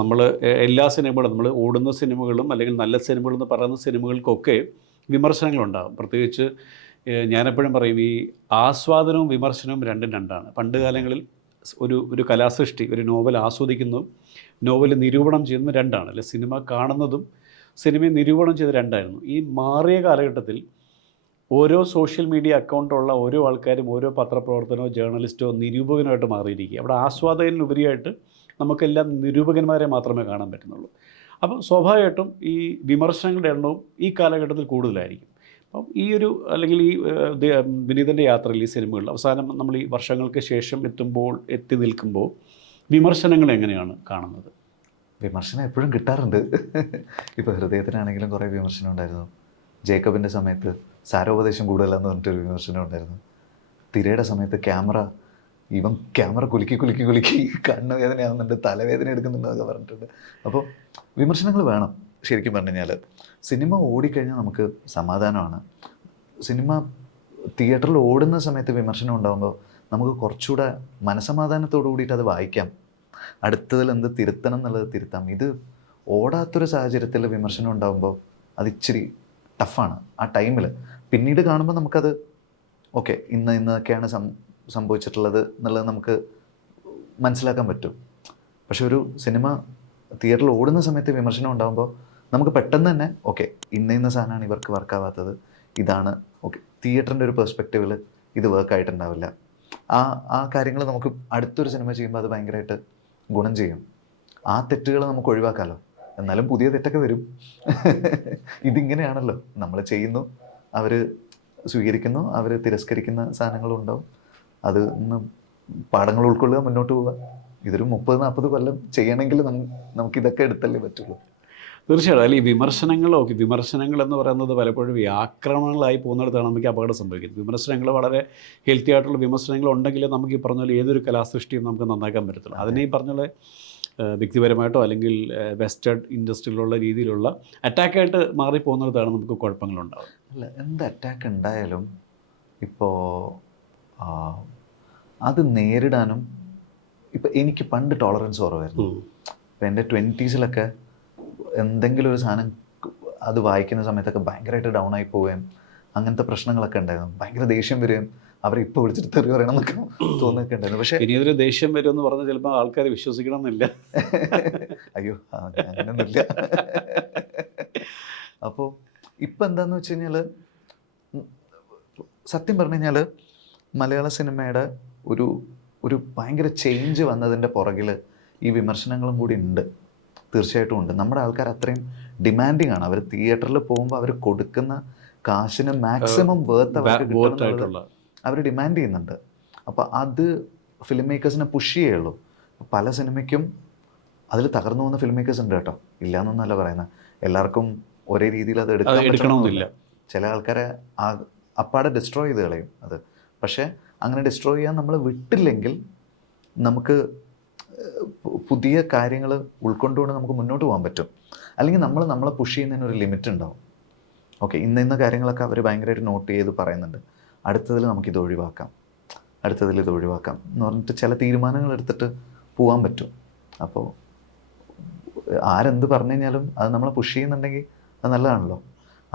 നമ്മൾ എല്ലാ സിനിമകളും നമ്മൾ ഓടുന്ന സിനിമകളും അല്ലെങ്കിൽ നല്ല സിനിമകളെന്ന് പറയുന്ന സിനിമകൾക്കൊക്കെ വിമർശനങ്ങളുണ്ടാകും. പ്രത്യേകിച്ച് ഞാനെപ്പോഴും പറയും ഈ ആസ്വാദനവും വിമർശനവും രണ്ടും രണ്ടാണ്. പണ്ട് കാലങ്ങളിൽ ഒരു കലാസൃഷ്ടി, ഒരു നോവൽ ആസ്വദിക്കുന്നതും നോവൽ നിരൂപണം ചെയ്യുന്നതും രണ്ടാണ്. അല്ലെ, സിനിമ കാണുന്നതും സിനിമയെ നിരൂപണം ചെയ്ത് രണ്ടായിരുന്നു. ഈ മാറിയ കാലഘട്ടത്തിൽ ഓരോ സോഷ്യൽ മീഡിയ അക്കൗണ്ടുള്ള ഓരോ ആൾക്കാരും ഓരോ പത്രപ്രവർത്തനമോ ജേർണലിസ്റ്റോ നിരൂപകനുമായിട്ട് മാറിയിരിക്കുക. അവിടെ ആസ്വാദകനുപരിയായിട്ട് നമുക്കെല്ലാം നിരൂപകന്മാരെ മാത്രമേ കാണാൻ പറ്റുന്നുള്ളൂ. അപ്പം സ്വാഭാവികമായിട്ടും ഈ വിമർശനങ്ങളുടെ എണ്ണവും ഈ കാലഘട്ടത്തിൽ കൂടുതലായിരിക്കും. അപ്പം ഈ ഒരു അല്ലെങ്കിൽ ഈ വിനീതൻ്റെ യാത്രയിൽ ഈ സിനിമകളിൽ അവസാനം നമ്മൾ ഈ വർഷങ്ങൾക്ക് ശേഷം എത്തി നിൽക്കുമ്പോൾ വിമർശനങ്ങൾ എങ്ങനെയാണ് കാണുന്നത്? വിമർശനം എപ്പോഴും കിട്ടാറുണ്ട്. ഇപ്പോൾ ഹൃദയത്തിനാണെങ്കിലും കുറേ വിമർശനം ഉണ്ടായിരുന്നു. ജേക്കബിൻ്റെ സമയത്ത് സാരോപദേശം കൂടുതലെന്ന് പറഞ്ഞിട്ടൊരു വിമർശനം ഉണ്ടായിരുന്നു. തിരയുടെ സമയത്ത് ക്യാമറ കുലുക്കി കണ്ണ് വേദനയാകുന്നുണ്ട്, തലവേദന എടുക്കുന്നുണ്ടെന്നൊക്കെ പറഞ്ഞിട്ടുണ്ട്. അപ്പോൾ വിമർശനങ്ങൾ വേണം. ശരിക്കും പറഞ്ഞു കഴിഞ്ഞാൽ സിനിമ ഓടിക്കഴിഞ്ഞാൽ നമുക്ക് സമാധാനമാണ്. സിനിമ തിയേറ്ററിൽ ഓടുന്ന സമയത്ത് വിമർശനം ഉണ്ടാകുമ്പോൾ നമുക്ക് കുറച്ചുകൂടെ മനസമാധാനത്തോടു കൂടിയിട്ട് അത് വായിക്കാം. അടുത്തതിൽ എന്ത് തിരുത്തണം എന്നുള്ളത് തിരുത്താം. ഇത് ഓടാത്തൊരു സാഹചര്യത്തിൽ വിമർശനം ഉണ്ടാകുമ്പോൾ അത് ഇച്ചിരി ടഫാണ് ആ ടൈമിൽ. പിന്നീട് കാണുമ്പോൾ നമുക്കത് ഓക്കെ, ഇന്നൊക്കെയാണ് സംഭവിച്ചിട്ടുള്ളത് എന്നുള്ളത് നമുക്ക് മനസ്സിലാക്കാൻ പറ്റും. പക്ഷെ ഒരു സിനിമ തിയേറ്ററിൽ ഓടുന്ന സമയത്ത് വിമർശനം ഉണ്ടാകുമ്പോൾ നമുക്ക് പെട്ടെന്ന് തന്നെ ഓക്കെ, ഇന്ന സാധനമാണ് ഇവർക്ക് വർക്കാവാത്തത്, ഇതാണ് ഓക്കെ, തിയേറ്ററിൻ്റെ ഒരു പെർസ്പെക്റ്റീവിൽ ഇത് വർക്കായിട്ടുണ്ടാവില്ല. ആ കാര്യങ്ങൾ നമുക്ക് അടുത്തൊരു സിനിമ ചെയ്യുമ്പോൾ അത് ഭയങ്കരമായിട്ട് ഗുണം ചെയ്യും. ആ തെറ്റുകൾ നമുക്ക് ഒഴിവാക്കാമല്ലോ. എന്നാലും പുതിയ തെറ്റൊക്കെ വരും. ഇതിങ്ങനെയാണല്ലോ, നമ്മൾ ചെയ്യുന്നു, അവർ സ്വീകരിക്കുന്നു, അവർ തിരസ്കരിക്കുന്ന സാധനങ്ങളുണ്ടാവും. അത് പാഠങ്ങൾ ഉൾക്കൊള്ളുക, മുന്നോട്ട് പോവുക. ഇതൊരു 30-40 കൊല്ലം ചെയ്യണമെങ്കിൽ നമുക്കിതൊക്കെ എടുത്തല്ലേ പറ്റുള്ളൂ. തീർച്ചയായിട്ടും. അല്ലെങ്കിൽ വിമർശനങ്ങൾ എന്ന് പറയുന്നത് പലപ്പോഴും ഈ ആക്രമണങ്ങളായി പോകുന്നിടത്താണ് നമുക്ക് അപകടം സംഭവിക്കുന്നത്. വിമർശനങ്ങൾ വളരെ ഹെൽത്തി ആയിട്ടുള്ള വിമർശനങ്ങൾ ഉണ്ടെങ്കിൽ നമുക്ക് ഈ പറഞ്ഞ പോലെ ഏതൊരു കലാസൃഷ്ടിയും നമുക്ക് നന്നാക്കാൻ പറ്റത്തുള്ളൂ. അതിനെ ഈ പറഞ്ഞ പോലെ വ്യക്തിപരമായിട്ടോ അല്ലെങ്കിൽ വെസ്റ്റേൺ ഇൻഡസ്ട്രിയിലുള്ള രീതിയിലുള്ള അറ്റാക്കായിട്ട് മാറിപ്പോകുന്നിടത്താണ് നമുക്ക് കുഴപ്പങ്ങളുണ്ടാകും. അല്ല, എന്ത് അറ്റാക്ക് ഉണ്ടായാലും ഇപ്പോൾ അത് നേരിടാനും ഇപ്പം എനിക്ക് പണ്ട് ടോളറൻസ് കുറവായിരുന്നു. ഇപ്പം എൻ്റെ 20s എന്തെങ്കിലും ഒരു സാധനം അത് വായിക്കുന്ന സമയത്തൊക്കെ ഭയങ്കരമായിട്ട് ഡൗൺ ആയി പോവുകയും അങ്ങനത്തെ പ്രശ്നങ്ങളൊക്കെ ഉണ്ടായിരുന്നു. ഭയങ്കര ദേഷ്യം വരികയും അവരെ ഇപ്പോൾ വിളിച്ചിട്ട് തെറി പറയണം എന്നൊക്കെ തോന്നുകയൊക്കെ ഉണ്ടായിരുന്നു. പക്ഷേ ഇനി അതൊരു ദേഷ്യം വരും എന്ന് പറഞ്ഞാൽ ചിലപ്പോൾ ആൾക്കാർ വിശ്വസിക്കണം എന്നില്ല. അയ്യോ, അങ്ങനെയൊന്നുമില്ല. അപ്പോൾ ഇപ്പം എന്താണെന്ന് വെച്ച് കഴിഞ്ഞാൽ, സത്യം പറഞ്ഞു കഴിഞ്ഞാൽ മലയാള സിനിമയുടെ ഒരു ഭയങ്കര ചേഞ്ച് വന്നതിൻ്റെ പുറകിൽ ഈ വിമർശനങ്ങളും കൂടി ഉണ്ട്. തീർച്ചയായിട്ടും ഉണ്ട്. നമ്മുടെ ആൾക്കാർ അത്രയും ഡിമാൻഡിങ് ആണ്. അവർ തിയേറ്ററിൽ പോകുമ്പോൾ അവർ കൊടുക്കുന്ന കാശിന് മാക്സിമം വേർത്ത് അവർ ഡിമാൻഡ് ചെയ്യുന്നുണ്ട്. അപ്പോൾ അത് ഫിലിം മേക്കേഴ്സിനെ പുഷ് ചെയ്യുള്ളൂ. പല സിനിമയ്ക്കും അതിൽ തകർന്നു പോകുന്ന ഫിലിം മേക്കേഴ്സ് ഉണ്ട് കേട്ടോ, ഇല്ലയെന്നൊന്നല്ല പറയുന്നത്. എല്ലാവർക്കും ഒരേ രീതിയിൽ അത് എടുക്കണമെന്നില്ല. ചില ആൾക്കാരെ അപ്പാടെ ഡിസ്ട്രോയ് ചെയ്ത് കളയും അത്. പക്ഷേ അങ്ങനെ ഡിസ്ട്രോയ് ചെയ്യാൻ നമ്മൾ വിട്ടില്ലെങ്കിൽ നമുക്ക് പുതിയ കാര്യങ്ങൾ ഉൾക്കൊണ്ടുകൊണ്ട് നമുക്ക് മുന്നോട്ട് പോകാൻ പറ്റും. അല്ലെങ്കിൽ നമ്മളെ പുഷ് ചെയ്യുന്നതിന് ഒരു ലിമിറ്റ് ഉണ്ടാവും. ഓക്കെ, ഇന്ന കാര്യങ്ങളൊക്കെ അവർ ഭയങ്കരമായിട്ട് നോട്ട് ചെയ്ത് പറയുന്നുണ്ട്, അടുത്തതിൽ നമുക്കിത് ഒഴിവാക്കാം എന്ന് പറഞ്ഞിട്ട് ചില തീരുമാനങ്ങൾ എടുത്തിട്ട് പോകാൻ പറ്റും. അപ്പോൾ ആരെന്ത് പറഞ്ഞു കഴിഞ്ഞാലും അത് നമ്മളെ പുഷ് ചെയ്യുന്നുണ്ടെങ്കിൽ അത് നല്ലതാണല്ലോ.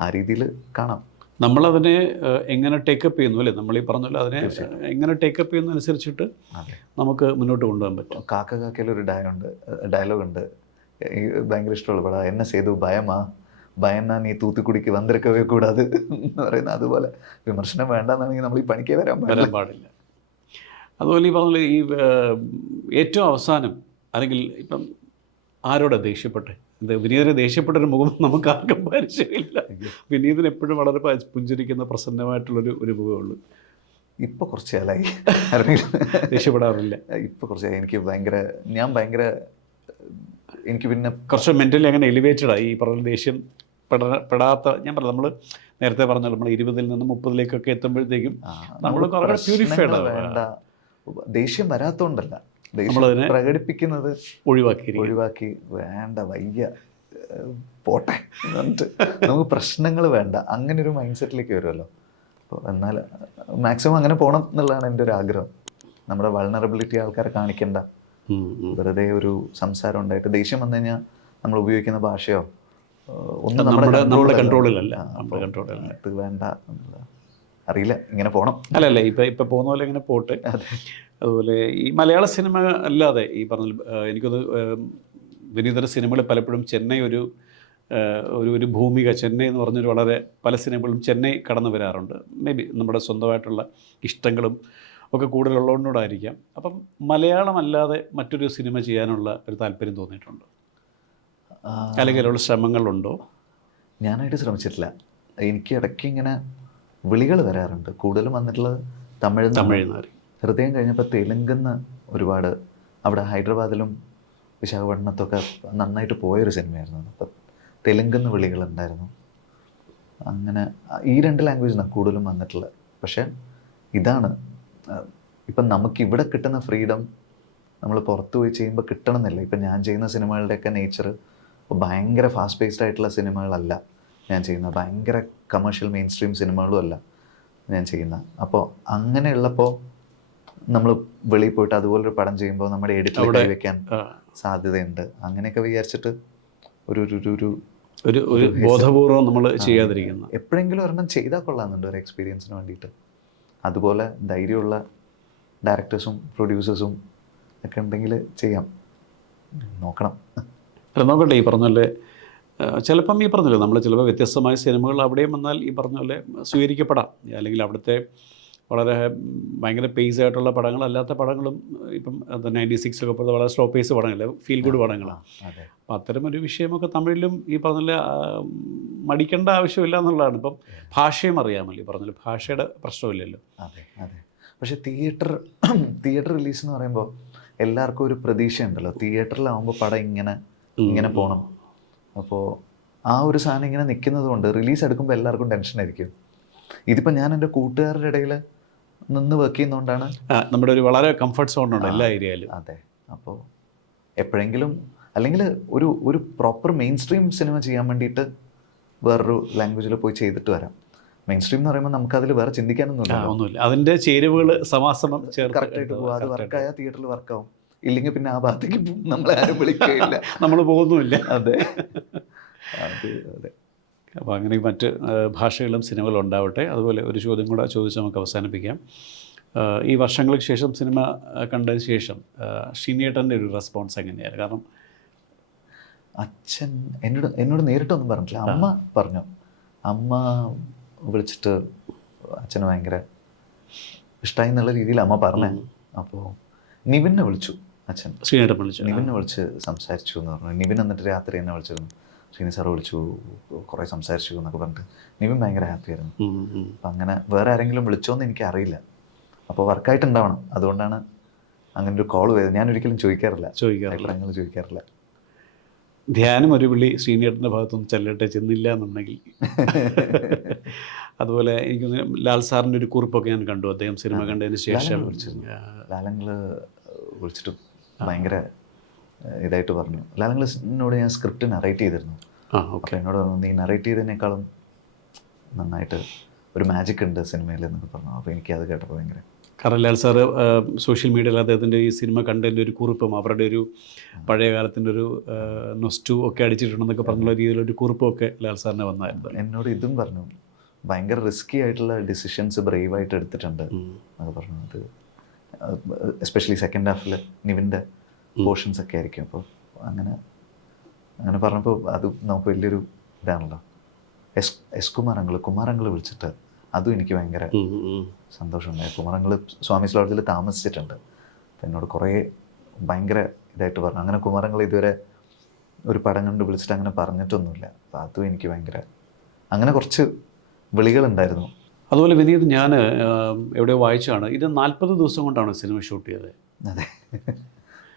ആ രീതിയിൽ കാണാം. നമ്മളതിനെ എങ്ങനെ ടേക്കപ്പ് ചെയ്യുന്നു, അല്ലേ? നമ്മൾ ഈ പറഞ്ഞല്ലോ, അതിനെ എങ്ങനെ ടേക്കപ്പ് ചെയ്യുന്നതനുസരിച്ചിട്ട് നമുക്ക് മുന്നോട്ട് കൊണ്ടുപോകാൻ പറ്റും. കാക്കയിലൊരു ഡയലോഗുണ്ട്, ഭയങ്കര ഇഷ്ടമുള്ള പടം, എന്നെ ചെയ്തു ഭയന്നാ നീ തൂത്തുക്കുടിക്ക് വന്നിരിക്കവേ കൂടാതെ എന്ന് പറയുന്നത്. അതുപോലെ വിമർശനം വേണ്ടെന്നാണെങ്കിൽ നമ്മൾ ഈ പണിക്ക് വരാൻ പാടില്ല. അതുപോലെ ഈ പറഞ്ഞ ഈ ഏറ്റവും അവസാനം അല്ലെങ്കിൽ ഇപ്പം ആരോടാ ദേഷ്യപ്പെട്ടെ? വിനീതിനെ ദേഷ്യപ്പെട്ടൊരു മുഖം നമുക്ക് ആർക്കും പരിചയമില്ല. വിനീതിന് എപ്പോഴും വളരെ പുഞ്ചിരിക്കുന്ന പ്രസന്നമായിട്ടുള്ളൊരു മുഖമുള്ളൂ. ഇപ്പോൾ കുറച്ച് കാലമായി ദേഷ്യപ്പെടാറില്ല. ഇപ്പോൾ കുറച്ചായി. എനിക്ക് പിന്നെ കുറച്ച് മെൻ്റലി അങ്ങനെ എലിവേറ്റഡായി. ഈ പറഞ്ഞ ദേഷ്യം പെടാത്ത, ഞാൻ പറഞ്ഞു, നമ്മൾ നേരത്തെ പറഞ്ഞല്ലോ, നമ്മൾ 20-ൽ നിന്ന് 30-ലേക്കൊക്കെ എത്തുമ്പോഴത്തേക്കും നമ്മൾ പ്യൂരിഫൈഡ് വേണ്ട. ദേഷ്യം വരാത്തോണ്ടല്ല, ദേഷ്യം പ്രകടിപ്പിക്കുന്നത് ഒഴിവാക്കി വേണ്ട, വയ്യ, പോട്ടെ എന്നിട്ട് നമുക്ക് പ്രശ്നങ്ങൾ വേണ്ട, അങ്ങനെ ഒരു മൈൻഡ് സെറ്റിലേക്ക് വരുമല്ലോ. അപ്പോൾ എന്നാൽ മാക്സിമം അങ്ങനെ പോകണം എന്നുള്ളതാണ് എൻ്റെ ഒരു ആഗ്രഹം. നമ്മുടെ വൾണറബിലിറ്റി ആൾക്കാരെ കാണിക്കേണ്ട, വെറുതെ ഒരു സംസാരം ഉണ്ടായിട്ട് ദേഷ്യം വന്നു കഴിഞ്ഞാൽ നമ്മൾ ഉപയോഗിക്കുന്ന ഭാഷയോ ഒന്നും നമ്മുടെ കൺട്രോളിലല്ല. കൺട്രോളിലല്ല. അപ്പോൾ നമ്മുടെ കൺട്രോളിലല്ല. ഇത് വേണ്ട അറിയില്ല, ഇങ്ങനെ പോകണം. അല്ലല്ല, ഇപ്പം പോകുന്ന പോലെ ഇങ്ങനെ പോട്ടെ. അതുപോലെ ഈ മലയാള സിനിമ അല്ലാതെ ഈ പറഞ്ഞ എനിക്കത് വിനീതൻ്റെ സിനിമകൾ പലപ്പോഴും ചെന്നൈ ഒരു ഭൂമിക, ചെന്നൈ എന്ന് പറഞ്ഞൊരു വളരെ പല സിനിമകളും ചെന്നൈ കടന്നു വരാറുണ്ട്. മേ ബി നമ്മുടെ സ്വന്തമായിട്ടുള്ള ഇഷ്ടങ്ങളും ഒക്കെ കൂടുതലുള്ളതുകൊണ്ടായിരിക്കാം. അപ്പം മലയാളം അല്ലാതെ മറ്റൊരു സിനിമ ചെയ്യാനുള്ള ഒരു താല്പര്യം തോന്നിയിട്ടുണ്ടോ, അല്ലെങ്കിൽ അതിലുള്ള ശ്രമങ്ങളുണ്ടോ? ഞാനായിട്ട് ശ്രമിച്ചിട്ടില്ല. എനിക്ക് ഇടയ്ക്ക് ഇങ്ങനെ വിളികൾ വരാറുണ്ട്. കൂടുതലും വന്നിട്ടുള്ളത് തമിഴ്ന്ന്. ഹൃദയം കഴിഞ്ഞപ്പോൾ തെലുങ്കെന്ന് ഒരുപാട്, അവിടെ ഹൈദരാബാദിലും വിശാഖപട്ടണത്തൊക്കെ നന്നായിട്ട് പോയൊരു സിനിമയായിരുന്നു. അപ്പോൾ തെലുങ്കെന്ന് വിളികളുണ്ടായിരുന്നു. അങ്ങനെ ഈ 2 ലാംഗ്വേജിനാണ് കൂടുതലും വന്നിട്ടുള്ളത്. പക്ഷേ ഇതാണ് ഇപ്പം നമുക്കിവിടെ കിട്ടുന്ന ഫ്രീഡം നമ്മൾ പുറത്ത് പോയി ചെയ്യുമ്പോൾ കിട്ടണമെന്നില്ല. ഇപ്പം ഞാൻ ചെയ്യുന്ന സിനിമകളുടെയൊക്കെ നേച്ചർ ഭയങ്കര ഫാസ്റ്റ് പേസ്ഡ് ആയിട്ടുള്ള സിനിമകളല്ല ഞാൻ ചെയ്യുന്നത്, ഭയങ്കര കമേഴ്ഷ്യൽ മെയിൻ സ്ട്രീം സിനിമകളും അല്ല ഞാൻ ചെയ്യുന്നത്. അപ്പോൾ അങ്ങനെയുള്ളപ്പോൾ നമ്മൾ വെളിയിൽ പോയിട്ട് അതുപോലൊരു പടം ചെയ്യുമ്പോൾ നമ്മുടെ എഡിറ്റിൽ കൈവയ്ക്കാൻ സാധ്യതയുണ്ട്. അങ്ങനെയൊക്കെ വിചാരിച്ചിട്ട് ഒരു ബോധപൂർവം നമ്മൾ ചെയ്യാതിരിക്കുന്ന, എപ്പോഴെങ്കിലും ഒരെണ്ണം ചെയ്താൽ കൊള്ളാമെന്നുണ്ട് ഒരു എക്സ്പീരിയൻസിന് വേണ്ടിയിട്ട്. അതുപോലെ ധൈര്യമുള്ള ഡയറക്ടേഴ്സും പ്രൊഡ്യൂസേഴ്സും ഒക്കെ ഉണ്ടെങ്കിൽ ചെയ്യാം, നോക്കണം. നോക്കട്ടെ. ഈ പറഞ്ഞ പോലെ ചിലപ്പം ഈ പറഞ്ഞല്ലോ നമ്മൾ ചിലപ്പോൾ വ്യത്യസ്തമായ സിനിമകൾ അവിടെയും വന്നാൽ ഈ പറഞ്ഞ പോലെ സ്വീകരിക്കപ്പെടാം. അല്ലെങ്കിൽ അവിടുത്തെ വളരെ ഭയങ്കര പേസ് ആയിട്ടുള്ള പടങ്ങളല്ലാത്ത പടങ്ങളും ഇപ്പം 96 ഒക്കെ പോലത്തെ വളരെ സ്ലോ പേസ് പടങ്ങളല്ല, ഫീൽ ഗുഡ് പടങ്ങളാണ്. അപ്പം അത്തരമൊരു വിഷയമൊക്കെ തമിഴിലും ഈ പറഞ്ഞ മടിക്കേണ്ട ആവശ്യമില്ല എന്നുള്ളതാണ്. ഇപ്പം ഭാഷയും അറിയാമല്ലോ, ഈ പറഞ്ഞ ഭാഷയുടെ പ്രശ്നമില്ലല്ലോ. അതെ അതെ. പക്ഷേ തിയേറ്റർ റിലീസ് എന്ന് പറയുമ്പോൾ എല്ലാവർക്കും ഒരു പ്രതീക്ഷയുണ്ടല്ലോ. തിയേറ്ററിലാവുമ്പോൾ പടം ഇങ്ങനെ പോകണം. അപ്പോൾ ആ ഒരു സാധനം ഇങ്ങനെ നിൽക്കുന്നത് കൊണ്ട് റിലീസ് എടുക്കുമ്പോൾ എല്ലാവർക്കും ടെൻഷനായിരിക്കും. ഇതിപ്പോൾ ഞാൻ എൻ്റെ കൂട്ടുകാരുടെ ഇടയിൽ നിന്ന് വർക്ക് ചെയ്യുന്നതുകൊണ്ടാണ് നമ്മുടെ ഒരു വളരെ കംഫർട്ട് സോണുണ്ട് എല്ലാ ഏരിയയിലും. അതെ. അപ്പോൾ എപ്പോഴെങ്കിലും അല്ലെങ്കിൽ ഒരു പ്രോപ്പർ മെയിൻ സ്ട്രീം സിനിമ ചെയ്യാൻ വേണ്ടിയിട്ട് വേറൊരു ലാംഗ്വേജിൽ പോയി ചെയ്തിട്ട് വരാം. മെയിൻ സ്ട്രീം എന്ന് പറയുമ്പോൾ നമുക്കതിൽ വേറെ ചിന്തിക്കാനൊന്നുമില്ല. അതിൻ്റെ ചേരുവകൾ സമാസമം കറക്റ്റായിട്ട് പോകും. അത് വർക്കായാൽ തിയേറ്ററിൽ വർക്കാവും, ഇല്ലെങ്കിൽ പിന്നെ ആ ഭാഗത്തേക്ക് നമ്മളെ ആരും വിളിക്കുകയില്ല, നമ്മൾ പോകുന്നുമില്ല. അതെ അതെ അതെ. അപ്പോൾ അങ്ങനെ മറ്റ് ഭാഷകളും സിനിമകളും ഉണ്ടാവട്ടെ. അതുപോലെ ഒരു ചോദ്യം കൂടെ ചോദിച്ച് നമുക്ക് അവസാനിപ്പിക്കാം. ഈ വർഷങ്ങൾക്ക് ശേഷം സിനിമ കണ്ടതിന് ശേഷം ഷിനിയേട്ടൻ്റെ ഒരു റെസ്പോൺസ് എങ്ങനെയായിരുന്നു? കാരണം അച്ഛൻ എന്നോട് നേരിട്ടൊന്നും പറഞ്ഞിട്ടില്ല. അമ്മ പറഞ്ഞു. അമ്മ വിളിച്ചിട്ട് അച്ഛന് ഭയങ്കര ഇഷ്ടമായി എന്നുള്ള രീതിയിൽ അമ്മ പറഞ്ഞേ. അപ്പോൾ നിവിനെ വിളിച്ചു അച്ഛൻ. ഷിനിയേട്ടൻ വിളിച്ചു. നിവിനെ വിളിച്ച് സംസാരിച്ചു എന്ന് പറഞ്ഞു. നിവിൻ എന്നിട്ട് രാത്രി എന്നെ വിളിച്ചിരുന്നു. ശ്രീനി സാറ് വിളിച്ചു, കുറേ സംസാരിച്ചു എന്നൊക്കെ പറഞ്ഞിട്ട് നിവിൻ ഭയങ്കര ഹാപ്പി ആയിരുന്നു. അപ്പം അങ്ങനെ വേറെ ആരെങ്കിലും വിളിച്ചോന്ന് എനിക്കറിയില്ല. അപ്പോൾ വർക്കായിട്ടുണ്ടാവണം, അതുകൊണ്ടാണ് അങ്ങനെ ഒരു കോൾ വരുന്നത്. ഞാൻ ഒരിക്കലും ചോദിക്കാറില്ല. ധ്യാനം ഒരു വിളി ശ്രീനിയേട്ടൻ്റെ ഭാഗത്തൊന്നും ചെന്നില്ല എന്നുണ്ടെങ്കിൽ. അതുപോലെ എനിക്ക് ലാൽ സാറിൻ്റെ ഒരു കുറിപ്പൊക്കെ ഞാൻ കണ്ടു, അദ്ദേഹം സിനിമ കണ്ടതിന് ശേഷം. ലാലങ്ങൾ വിളിച്ചിട്ട് ഭയങ്കര ഇതായിട്ട് പറഞ്ഞു. ലാലങ്ങളോട് ഞാൻ സ്ക്രിപ്റ്റ് നറേറ്റ് ചെയ്തിരുന്നു. അപ്പോൾ എന്നോട് പറഞ്ഞു, നീ നറേറ്റ് ചെയ്തതിനേക്കാളും നന്നായിട്ട് ഒരു മാജിക് ഉണ്ട് സിനിമയിൽ എന്നൊക്കെ പറഞ്ഞു. അപ്പോൾ എനിക്കത് കേട്ടപ്പോൾ ഭയങ്കര. കാരണം ലാൽ സാറ് സോഷ്യൽ മീഡിയയിൽ അദ്ദേഹത്തിൻ്റെ ഈ സിനിമ കണ്ടതിൻ്റെ ഒരു കുറിപ്പും അവരുടെ ഒരു പഴയ കാലത്തിൻ്റെ ഒരു നൊസ്റ്റു ഒക്കെ അടിച്ചിട്ടുണ്ടെന്നൊക്കെ പറഞ്ഞുള്ള രീതിയിലൊരു കുറിപ്പും ഒക്കെ ലാൽ സാറിനെ വന്നായിരുന്നു. എന്നോട് ഇതും പറഞ്ഞു, ഭയങ്കര റിസ്കി ആയിട്ടുള്ള ഡിസിഷൻസ് ബ്രേവായിട്ട് എടുത്തിട്ടുണ്ട് എന്നൊക്കെ പറഞ്ഞു. അത് എസ്പെഷ്യലി സെക്കൻഡ് ഹാഫിൽ നിവിൻ്റെ പോർഷൻസ് ഒക്കെ ആയിരിക്കും. അപ്പോൾ അങ്ങനെ പറഞ്ഞപ്പോൾ അത് നമുക്ക് വലിയൊരു ഇതാണല്ലോ. കുമാരങ്ങൾ വിളിച്ചിട്ട് അതും എനിക്ക് ഭയങ്കര സന്തോഷമുണ്ടായി. കുമാരങ്ങൾ സ്വാമീസ് ലോഡ്ജിൽ താമസിച്ചിട്ടുണ്ട്. അപ്പം എന്നോട് കുറേ ഭയങ്കര ഇതായിട്ട് പറഞ്ഞു. അങ്ങനെ കുമാരങ്ങൾ ഇതുവരെ ഒരു പടം കണ്ട് വിളിച്ചിട്ട് അങ്ങനെ പറഞ്ഞിട്ടൊന്നുമില്ല. അപ്പം അതും എനിക്ക് ഭയങ്കര, അങ്ങനെ കുറച്ച് വിളികളുണ്ടായിരുന്നു. അതുപോലെ വിനീത്, ഞാൻ എവിടെയോ വായിച്ചാണ്, ഇത് 40 ദിവസം കൊണ്ടാണ് സിനിമ ഷൂട്ട് ചെയ്തത്. അതെ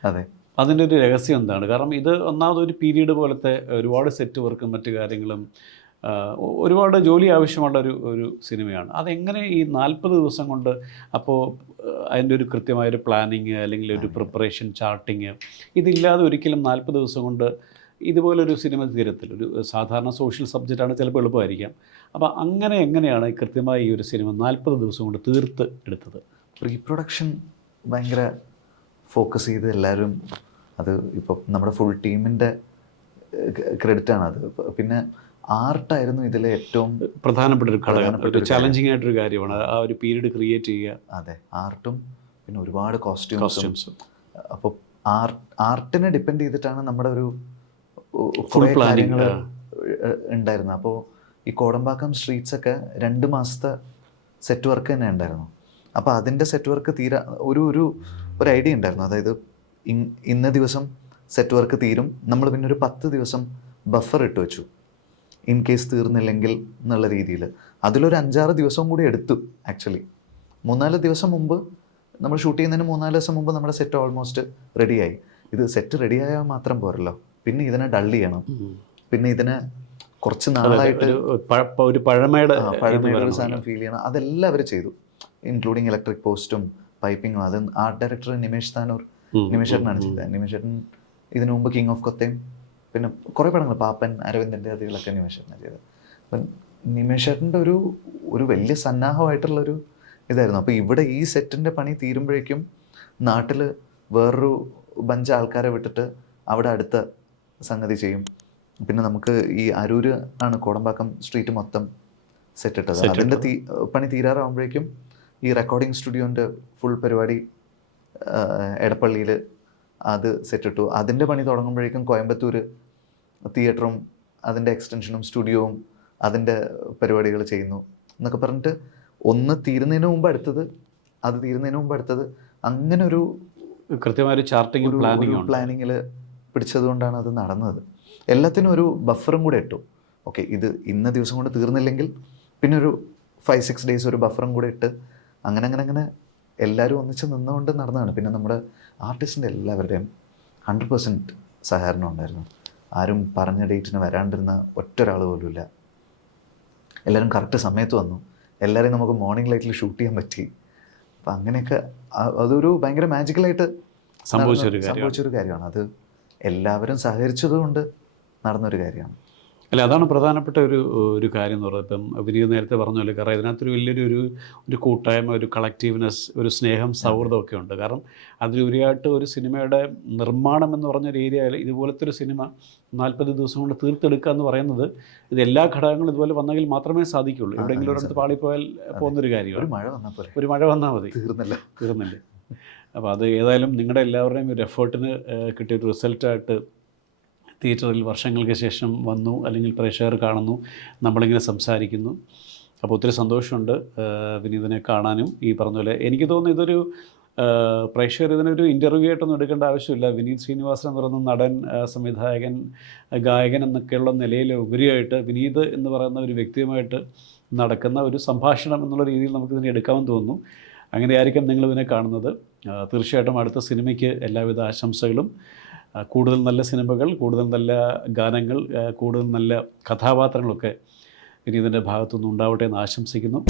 അതെ. അതിൻ്റെ ഒരു രഹസ്യം എന്താണ്? കാരണം ഇത് ഒന്നാമതൊരു പീരീഡ് പോലത്തെ ഒരുപാട് സെറ്റ് വർക്കും മറ്റു കാര്യങ്ങളും ഒരുപാട് ജോലി ആവശ്യമുള്ള ഒരു സിനിമയാണ്. അതെങ്ങനെ ഈ 40 ദിവസം കൊണ്ട്, അപ്പോൾ അതിൻ്റെ ഒരു കൃത്യമായൊരു പ്ലാനിങ് അല്ലെങ്കിൽ ഒരു പ്രിപ്പറേഷൻ, ചാർട്ടിങ് ഇതില്ലാതെ ഒരിക്കലും 40 ദിവസം കൊണ്ട് ഇതുപോലൊരു സിനിമ തീരത്തിൽ ഒരു സാധാരണ സോഷ്യൽ സബ്ജക്റ്റാണ്, ചിലപ്പോൾ എളുപ്പമായിരിക്കാം. അപ്പോൾ എങ്ങനെയാണ് കൃത്യമായി ഈ ഒരു സിനിമ 40 ദിവസം കൊണ്ട് തീർത്ത് എടുത്തത്? പ്രീ പ്രൊഡക്ഷൻ ഭയങ്കര ഫോക്കസ് ചെയ്ത് എല്ലാവരും അത് ഇപ്പോൾ നമ്മുടെ ഫുൾ ടീമിൻ്റെ ക്രെഡിറ്റാണ് അത്. പിന്നെ ആർട്ടായിരുന്നു ഇതിലെ ഏറ്റവും പ്രധാനപ്പെട്ട ഒരു ഘടകം, ഒരു ചാലഞ്ചിങ് ആയിട്ടൊരു കാര്യമാണ് ആ ഒരു പീരീഡ് ക്രിയേറ്റ് ചെയ്യുക. അതെ, ആർട്ടും പിന്നെ ഒരുപാട് കോസ്റ്റ്യൂംസും. അപ്പോൾ ആർട്ടിനെ ഡിപ്പെൻഡ് ചെയ്തിട്ടാണ് നമ്മുടെ ഒരു ഫുൾ പ്ലാനിങ് ഉണ്ടായിരുന്നു. അപ്പോൾ ഈ കോടമ്പാക്കം സ്ട്രീറ്റ്സൊക്കെ 2 മാസത്തെ സെറ്റ് വർക്ക് തന്നെ ഉണ്ടായിരുന്നു. അപ്പോൾ അതിൻ്റെ സെറ്റ് വർക്ക് ഒരു ഐഡിയ ഉണ്ടായിരുന്നു. അതായത് ഇന്ന ദിവസം സെറ്റ് വർക്ക് തീരും, നമ്മൾ പിന്നെ ഒരു 10 ദിവസം ബഫർ ഇട്ട് വെച്ചു, ഇൻ കേസ് തീർന്നില്ലെങ്കിൽ എന്നുള്ള രീതിയിൽ. അതിലൊരു 5-6 ദിവസവും കൂടി എടുത്തു ആക്ച്വലി. 3-4 ദിവസം മുമ്പ്, നമ്മൾ ഷൂട്ട് ചെയ്യുന്നതിന് 3-4 ദിവസം മുമ്പ് നമ്മുടെ സെറ്റ് ഓൾമോസ്റ്റ് റെഡിയായി. ഇത് സെറ്റ് റെഡിയായാൽ മാത്രം പോരല്ലോ, പിന്നെ ഇതിനെ ഡൾ ചെയ്യണം, പിന്നെ ഇതിനെ കുറച്ച് നാളായിട്ട് ഒരു പഴമയുടെ ഒരു സാധനം ഫീൽ ചെയ്യണം. അതെല്ലാം അവർ ചെയ്തു, ഇൻക്ലൂഡിങ് ഇലക്ട്രിക് പോസ്റ്റും പൈപ്പിങ്ങും. അത് ആർട്ട് ഡയറക്ടർ നിമേഷേട്ടനാണ് ചെയ്തത്. നിമേഷേട്ടൻ ഇതിനു മുമ്പ് കിങ് ഓഫ് കൊത്തയും പിന്നെ കുറേ പടങ്ങൾ, പാപ്പൻ, അരവിന്ദൻ്റെ അതികളൊക്കെ നിമേഷേട്ടനാണ് ചെയ്തത്. അപ്പം നിമേഷേട്ടൻ്റെ ഒരു വലിയ സന്നാഹമായിട്ടുള്ളൊരു ഇതായിരുന്നു. അപ്പോൾ ഇവിടെ ഈ സെറ്റിൻ്റെ പണി തീരുമ്പോഴേക്കും നാട്ടിൽ വേറൊരു ബഞ്ച് ആൾക്കാരെ വിട്ടിട്ട് അവിടെ അടുത്ത സംഗതി ചെയ്യും. പിന്നെ നമുക്ക് ഈ അരൂര് ആണ് കോടമ്പാക്കം സ്ട്രീറ്റ് മൊത്തം സെറ്റ് ഇട്ടത്. അതിൻ്റെ പണി തീരാറാകുമ്പോഴേക്കും ഈ റെക്കോർഡിംഗ് സ്റ്റുഡിയോൻ്റെ ഫുൾ പരിപാടി എടപ്പള്ളിയിൽ അത് സെറ്റ് ഇട്ടു. അതിൻ്റെ പണി തുടങ്ങുമ്പോഴേക്കും കോയമ്പത്തൂർ തിയേറ്ററും അതിൻ്റെ എക്സ്റ്റൻഷനും സ്റ്റുഡിയോവും അതിൻ്റെ പരിപാടികൾ ചെയ്യുന്നു എന്നൊക്കെ പറഞ്ഞിട്ട് ഒന്ന് തീരുന്നതിന് മുമ്പ് അടുത്തത്, അത് തീരുന്നതിന് മുമ്പ് അടുത്തത്, അങ്ങനെ ഒരു കൃത്യമായ പ്ലാനിങ്ങിൽ പിടിച്ചതുകൊണ്ടാണ് അത് നടന്നത്. എല്ലാത്തിനും ഒരു ബഫറും കൂടെ ഇട്ടു. ഓക്കെ, ഇത് ഇന്ന ദിവസം കൊണ്ട് തീർന്നില്ലെങ്കിൽ പിന്നെ ഒരു 5-6 ഡേയ്സ് ഒരു ബഫറും കൂടെ ഇട്ട് അങ്ങനെ എല്ലാവരും ഒന്നിച്ച് നിന്നുകൊണ്ട് നടന്നതാണ്. പിന്നെ നമ്മുടെ ആർട്ടിസ്റ്റിൻ്റെ എല്ലാവരുടെയും 100% സഹകരണം ഉണ്ടായിരുന്നു. ആരും പറഞ്ഞ ഡേറ്റിന് വരാണ്ടിരുന്ന ഒറ്റൊരാൾ പോലും ഇല്ല. എല്ലാവരും കറക്റ്റ് സമയത്ത് വന്നു. എല്ലാവരെയും നമുക്ക് മോർണിംഗ് ലൈറ്റിൽ ഷൂട്ട് ചെയ്യാൻ പറ്റി. അപ്പം അങ്ങനെയൊക്കെ അതൊരു ഭയങ്കര മാജിക്കലായിട്ട് സംഭവിച്ചൊരു കാര്യമാണ്. അത് എല്ലാവരും സഹകരിച്ചതുകൊണ്ട് നടന്നൊരു കാര്യമാണ്. അല്ല, അതാണ് പ്രധാനപ്പെട്ട ഒരു കാര്യം എന്ന് പറയുന്നത്. ഇപ്പം വിനീത് നേരത്തെ പറഞ്ഞല്ലോ, കാരണം ഇതിനകത്തൊരു വലിയൊരു കൂട്ടായ്മ, ഒരു കളക്റ്റീവ്നെസ്, ഒരു സ്നേഹം, സൗഹൃദമൊക്കെ ഉണ്ട്. കാരണം അതിലുപരിയായിട്ട് ഒരു സിനിമയുടെ നിർമ്മാണം എന്ന് പറഞ്ഞൊരു ഏരിയയിൽ ഇതുപോലത്തെ ഒരു സിനിമ 40 ദിവസം കൊണ്ട് തീർത്തെടുക്കുക എന്ന് പറയുന്നത്, ഇത് എല്ലാ ഘടകങ്ങളും ഇതുപോലെ വന്നെങ്കിൽ മാത്രമേ സാധിക്കുള്ളൂ. എവിടെയെങ്കിലും ഒരിടത്ത് പാളിപ്പോയാൽ പോകുന്നൊരു കാര്യമാണ്. ഒരു മഴ വന്നാൽ മതി, തീർന്നില്ലേ. അപ്പോൾ അത് ഏതായാലും നിങ്ങളുടെ എല്ലാവരുടെയും ഒരു എഫേർട്ടിന് കിട്ടിയൊരു റിസൾട്ടായിട്ട് തിയേറ്ററിൽ വർഷങ്ങൾക്ക് ശേഷം വന്നു, അല്ലെങ്കിൽ പ്രേക്ഷകർ കാണുന്നു, നമ്മളിങ്ങനെ സംസാരിക്കുന്നു. അപ്പോൾ ഒത്തിരി സന്തോഷമുണ്ട് വിനീതിനെ കാണാനും. ഈ പറഞ്ഞ പോലെ എനിക്ക് തോന്നുന്നു ഇതൊരു പ്രേക്ഷകർ ഇതിനൊരു ഇൻ്റർവ്യൂ ആയിട്ടൊന്നും എടുക്കേണ്ട ആവശ്യമില്ല. വിനീത് ശ്രീനിവാസൻ എന്ന് പറയുന്ന നടൻ, സംവിധായകൻ, ഗായകൻ എന്നൊക്കെയുള്ള നിലയിൽ ഉപരിയായിട്ട് വിനീത് എന്ന് പറയുന്ന ഒരു വ്യക്തിയുമായിട്ട് നടക്കുന്ന ഒരു സംഭാഷണം എന്നുള്ള രീതിയിൽ നമുക്കിതിനെ എടുക്കാമെന്ന് തോന്നുന്നു. അങ്ങനെയായിരിക്കും നിങ്ങളിതിനെ കാണുന്നത്. തീർച്ചയായിട്ടും അടുത്ത സിനിമയ്ക്ക് എല്ലാവിധ ആശംസകളും. കൂടുതൽ നല്ല സിനിമകൾ, കൂടുതൽ നല്ല ഗാനങ്ങൾ, കൂടുതൽ നല്ല കഥാപാത്രങ്ങളൊക്കെ വിനീതിൻ്റെ ഭാഗത്തുനിന്ന് ഉണ്ടാവട്ടെ എന്ന് ആശംസിക്കുന്നു.